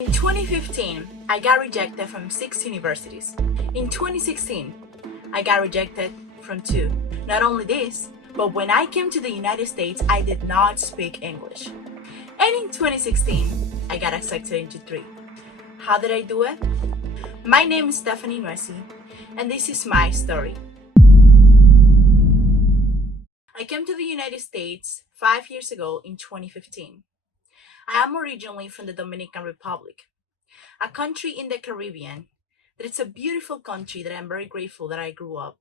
In 2015, I got rejected from 6 universities. In 2016, I got rejected from 2. Not only this, but when I came to the United States, I did not speak English. And in 2016, I got accepted into 3. How did I do it? My name is Nuesi, and this is my story. I came to the United States 5 years ago in 2015. I am originally from the Dominican Republic, a country in the Caribbean that it's a beautiful country that I'm very grateful that I grew up.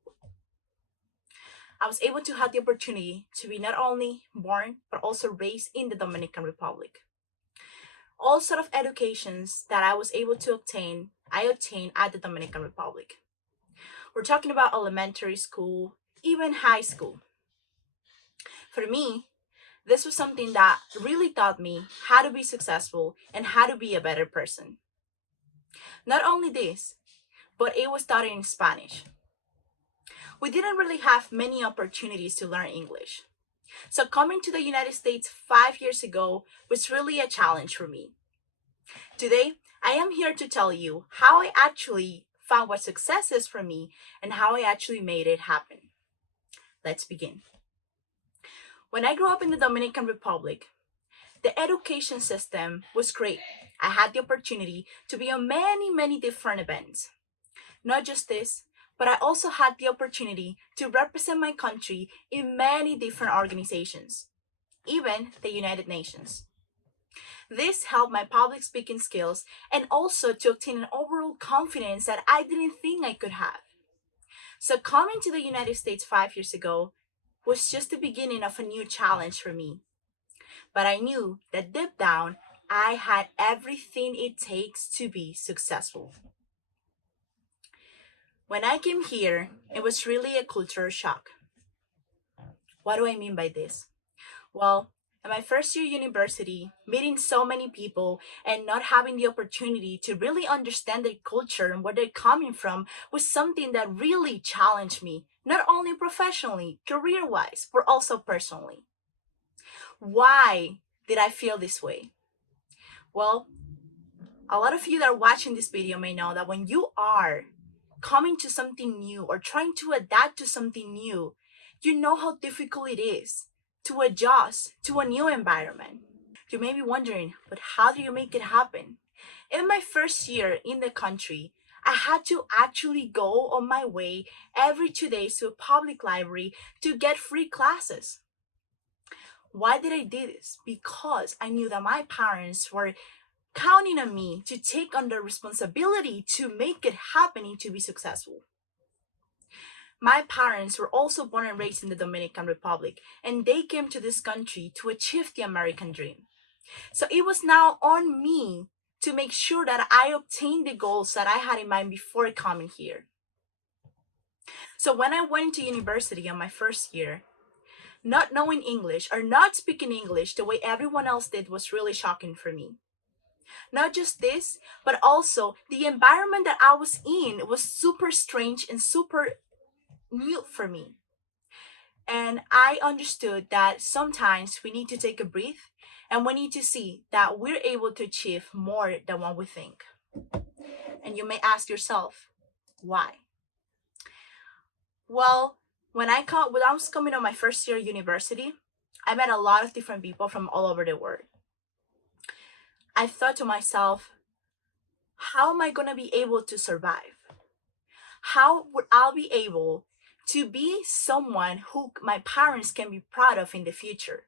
I was able to have the opportunity to be not only born but also raised in the Dominican Republic. All sort of educations that I was able to obtain, I obtained at the Dominican Republic. We're talking about elementary school, even high school. For me, this was something that really taught me how to be successful and how to be a better person. Not only this, but it was taught in Spanish. We didn't really have many opportunities to learn English. So coming to the United States 5 years ago was really a challenge for me. Today, I am here to tell you how I actually found what success is for me and how I actually made it happen. Let's begin. When I grew up in the Dominican Republic, the education system was great. I had the opportunity to be on many different events. Not just this, but I also had the opportunity to represent my country in many different organizations, even the United Nations. This helped my public speaking skills and also to obtain an overall confidence that I didn't think I could have. So coming to the United States 5 years ago was just the beginning of a new challenge for me. But I knew that deep down, I had everything it takes to be successful. When I came here, it was really a culture shock. What do I mean by this? Well, in my first year university, meeting so many people and not having the opportunity to really understand their culture and where they're coming from was something that really challenged me, not only professionally, career-wise, but also personally. Why did I feel this way? Well, a lot of you that are watching this video may know that when you are coming to something new or trying to adapt to something new, you know how difficult it is to adjust to a new environment. You may be wondering, but how do you make it happen? In my first year in the country, I had to actually go on my way every 2 days to a public library to get free classes. Why did I do this? Because I knew that my parents were counting on me to take on the responsibility to make it happen and to be successful. My parents were also born and raised in the Dominican Republic, and they came to this country to achieve the American dream. So it was now on me to make sure that I obtained the goals that I had in mind before coming here. So when I went to university on my first year, not knowing English or not speaking English the way everyone else did was really shocking for me. Not just this, but also the environment that I was in was super strange and super new for me. And I understood that sometimes we need to take a breath and we need to see that we're able to achieve more than what we think. And you may ask yourself, why? Well, when I was coming on my first year university, I met a lot of different people from all over the world. I thought to myself, how am I going to be able to survive? How would I be able to be someone who my parents can be proud of in the future?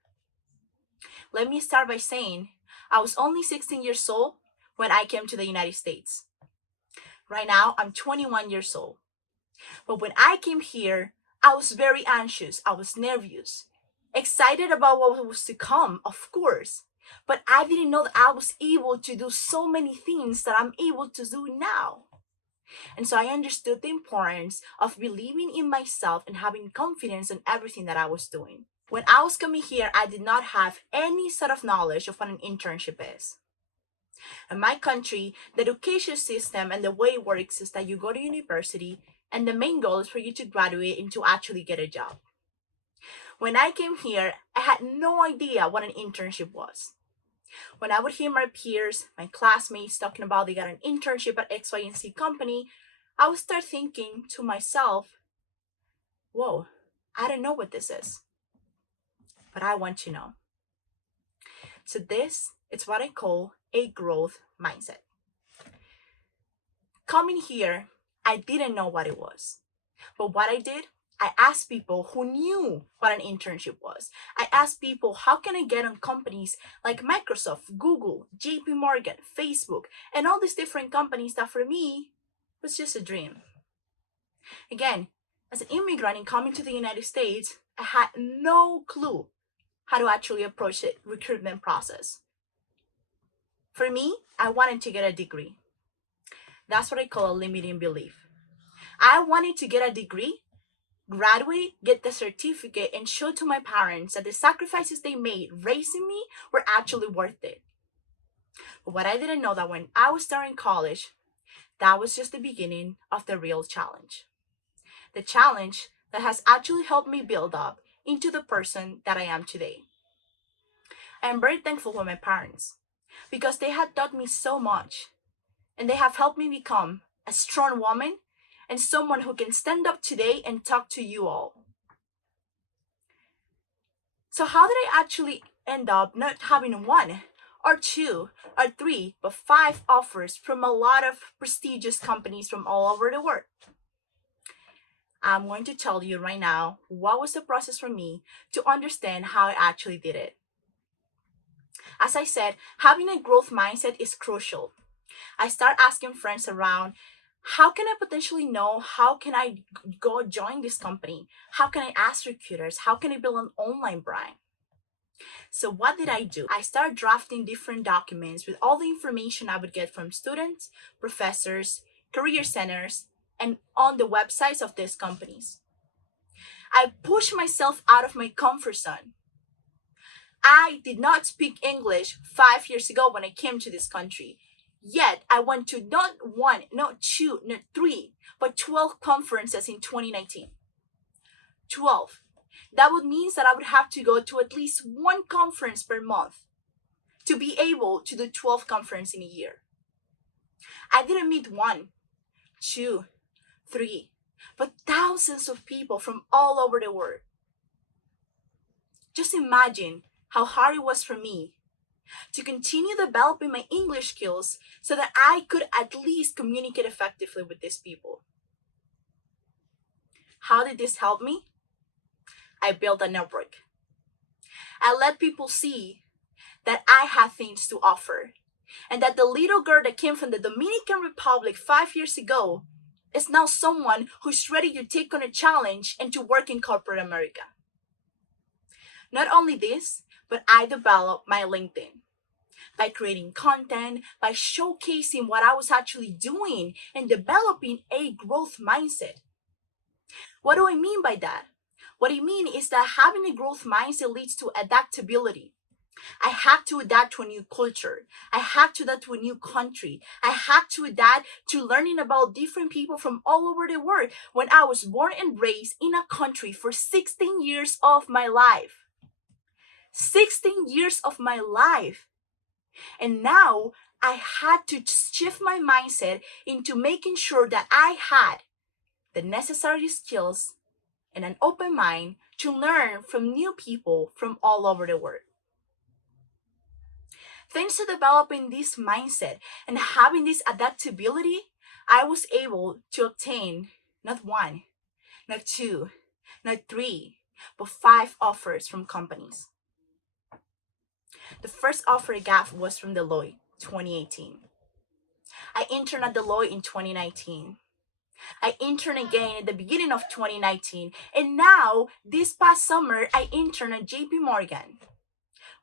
Let me start by saying I was only 16 years old when I came to the United States. Right now, I'm 21 years old. But when I came here, I was very anxious. I was nervous, excited about what was to come, of course. But I didn't know that I was able to do so many things that I'm able to do now. And so I understood the importance of believing in myself and having confidence in everything that I was doing. When I was coming here, I did not have any sort of knowledge of what an internship is. In my country, the education system and the way it works is that you go to university and the main goal is for you to graduate and to actually get a job. When I came here, I had no idea what an internship was. When I would hear my peers, my classmates talking about they got an internship at X, Y, and Z company, I would start thinking to myself, whoa, I don't know what this is, but I want to know. So this is what I call a growth mindset. Coming here, I didn't know what it was. But what I did, I asked people who knew what an internship was. I asked people, how can I get on companies like Microsoft, Google, JP Morgan, Facebook, and all these different companies that for me was just a dream. Again, as an immigrant and coming to the United States, I had no clue how to actually approach the recruitment process. For me, I wanted to get a degree. That's what I call a limiting belief. I wanted to get a degree, graduate, get the certificate, and show to my parents that the sacrifices they made raising me were actually worth it. But what I didn't know that when I was starting college, that was just the beginning of the real challenge. The challenge that has actually helped me build up into the person that I am today. I am very thankful for my parents because they had taught me so much and they have helped me become a strong woman and someone who can stand up today and talk to you all. So how did I actually end up not having one or two or three, but five offers from a lot of prestigious companies from all over the world? I'm going to tell you right now what was the process for me to understand how I actually did it. As I said, having a growth mindset is crucial. I start asking friends around, how can I potentially know how can I go join this company? How can I ask recruiters? How can I build an online brand? So what did I do? I started drafting different documents with all the information I would get from students, professors, career centers, and on the websites of these companies. I pushed myself out of my comfort zone. I did not speak English 5 years ago when I came to this country. Yet I went to not one, not two, not three, but 12 conferences in 2019. 12. That would mean that I would have to go to at least one conference per month to be able to do 12 conferences in a year. I didn't meet one, two, three, but thousands of people from all over the world. Just imagine how hard it was for me to continue developing my English skills so that I could at least communicate effectively with these people. How did this help me? I built a network. I let people see that I had things to offer and that the little girl that came from the Dominican Republic 5 years ago is now someone who's ready to take on a challenge and to work in corporate America. Not only this, but I developed my LinkedIn by creating content, by showcasing what I was actually doing and developing a growth mindset. What do I mean by that? What I mean is that having a growth mindset leads to adaptability. I had to adapt to a new culture. I had to adapt to a new country. I had to adapt to learning about different people from all over the world when I was born and raised in a country for 16 years of my life. 16 years of my life. And now I had to shift my mindset into making sure that I had the necessary skills and an open mind to learn from new people from all over the world. Thanks to developing this mindset and having this adaptability, I was able to obtain not one, not two, not three, but five offers from companies. The first offer I got was from Deloitte, 2018. I interned at Deloitte in 2019. I interned again at the beginning of 2019. And now, this past summer, I interned at JP Morgan,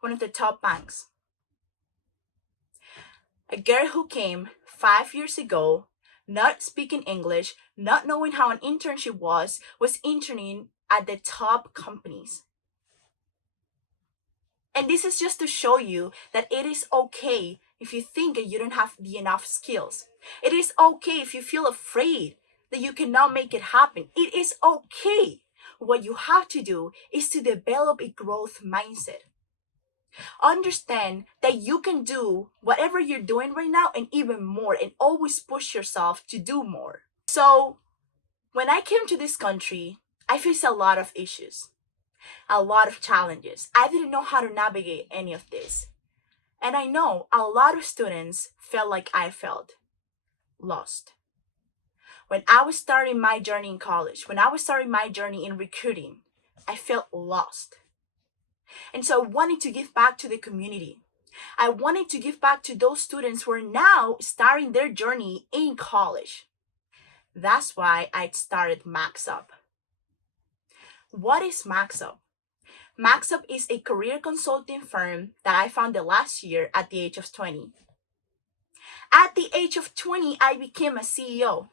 one of the top banks. A girl who came 5 years ago, not speaking English, not knowing how an internship was interning at the top companies. And this is just to show you that it is okay if you think that you don't have the enough skills. It is okay if you feel afraid that you cannot make it happen. It is okay. What you have to do is to develop a growth mindset. Understand that you can do whatever you're doing right now and even more, and always push yourself to do more. So, when I came to this country, I faced a lot of issues, a lot of challenges. I didn't know how to navigate any of this. And I know a lot of students felt like I felt lost. When I was starting my journey in college, when I was starting my journey in recruiting, I felt lost. And so I wanted to give back to the community. I wanted to give back to those students who are now starting their journey in college. That's why I started MaxUp. What is MaxUp? MaxUp is a career consulting firm that I founded last year at the age of 20. At the age of 20, I became a CEO.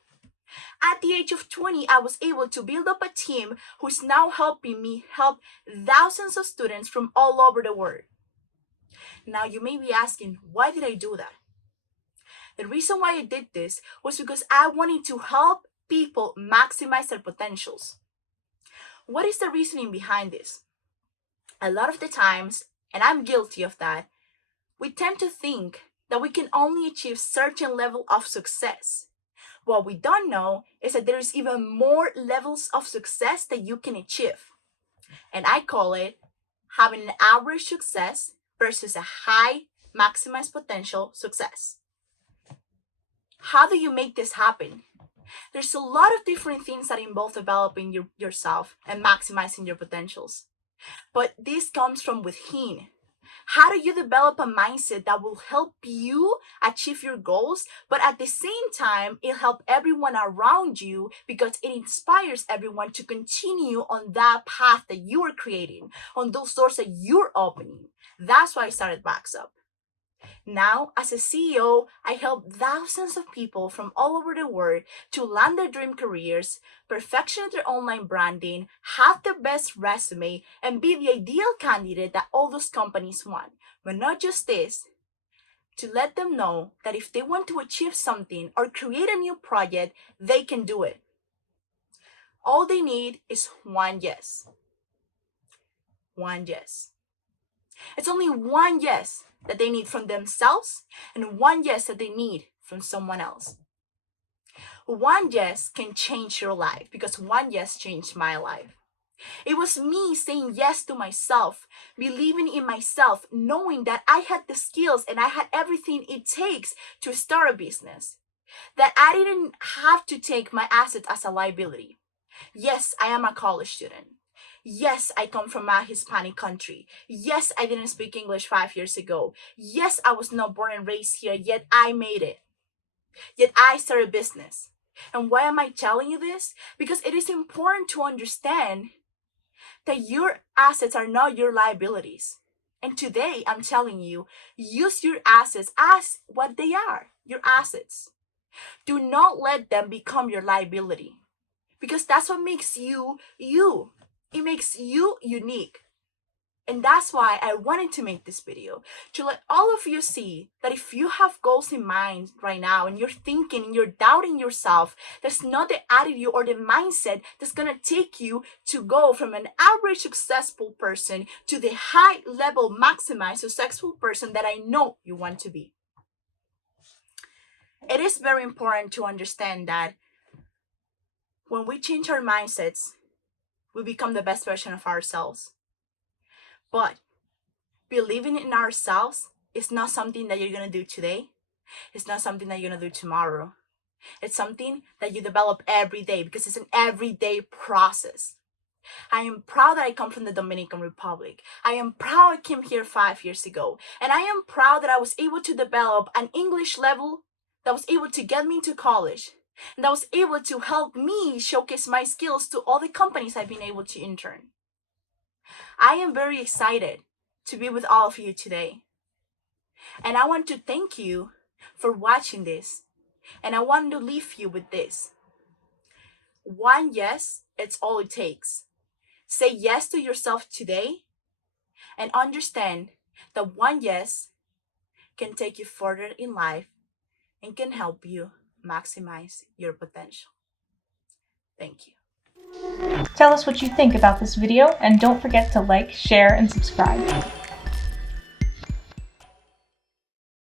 At the age of 20, I was able to build up a team who's now helping me help thousands of students from all over the world. Now you may be asking, why did I do that? The reason why I did this was because I wanted to help people maximize their potentials. What is the reasoning behind this? A lot of the times, and I'm guilty of that, we tend to think that we can only achieve certain level of success. What we don't know is that there is even more levels of success that you can achieve. And I call it having an average success versus a high maximized potential success. How do you make this happen? There's a lot of different things that involve developing yourself and maximizing your potentials. But this comes from within. How do you develop a mindset that will help you achieve your goals, but at the same time, it'll help everyone around you because it inspires everyone to continue on that path that you are creating, on those doors that you're opening. That's why I started MaxUp. Now, as a CEO, I help thousands of people from all over the world to land their dream careers, perfection their online branding, have the best resume, and be the ideal candidate that all those companies want. But not just this, to let them know that if they want to achieve something or create a new project, they can do it. All they need is one yes. One yes. It's only one yes that they need from themselves and one yes that they need from someone else. One yes can change your life because one yes changed my life. It was me saying yes to myself, believing in myself, knowing that I had the skills and I had everything it takes to start a business. That I didn't have to take my assets as a liability. Yes, I am a college student. Yes, I come from a Hispanic country. Yes, I didn't speak English 5 years ago. Yes, I was not born and raised here, yet I made it. Yet I started a business. And why am I telling you this? Because it is important to understand that your assets are not your liabilities. And today, I'm telling you, use your assets as what they are, your assets. Do not let them become your liability. Because that's what makes you, you. It makes you unique. And that's why I wanted to make this video, to let all of you see that if you have goals in mind right now and you're thinking and you're doubting yourself, that's not the attitude or the mindset that's going to take you to go from an average successful person to the high level maximized successful person that I know you want to be. It is very important to understand that when we change our mindsets, we become the best version of ourselves. But believing in ourselves is not something that you're going to do today. It's not something that you're going to do tomorrow. It's something that you develop every day because it's an everyday process. I am proud that I come from the Dominican Republic. I am proud I came here 5 years ago. And I am proud that I was able to develop an English level that was able to get me into college. And that was able to help me showcase my skills to all the companies I've been able to intern. I am very excited to be with all of you today. And I want to thank you for watching this. And I want to leave you with this. One yes, it's all it takes. Say yes to yourself today and understand that one yes can take you further in life and can help you maximize your potential. Thank you. Tell us what you think about this video and don't forget to like, share, and subscribe.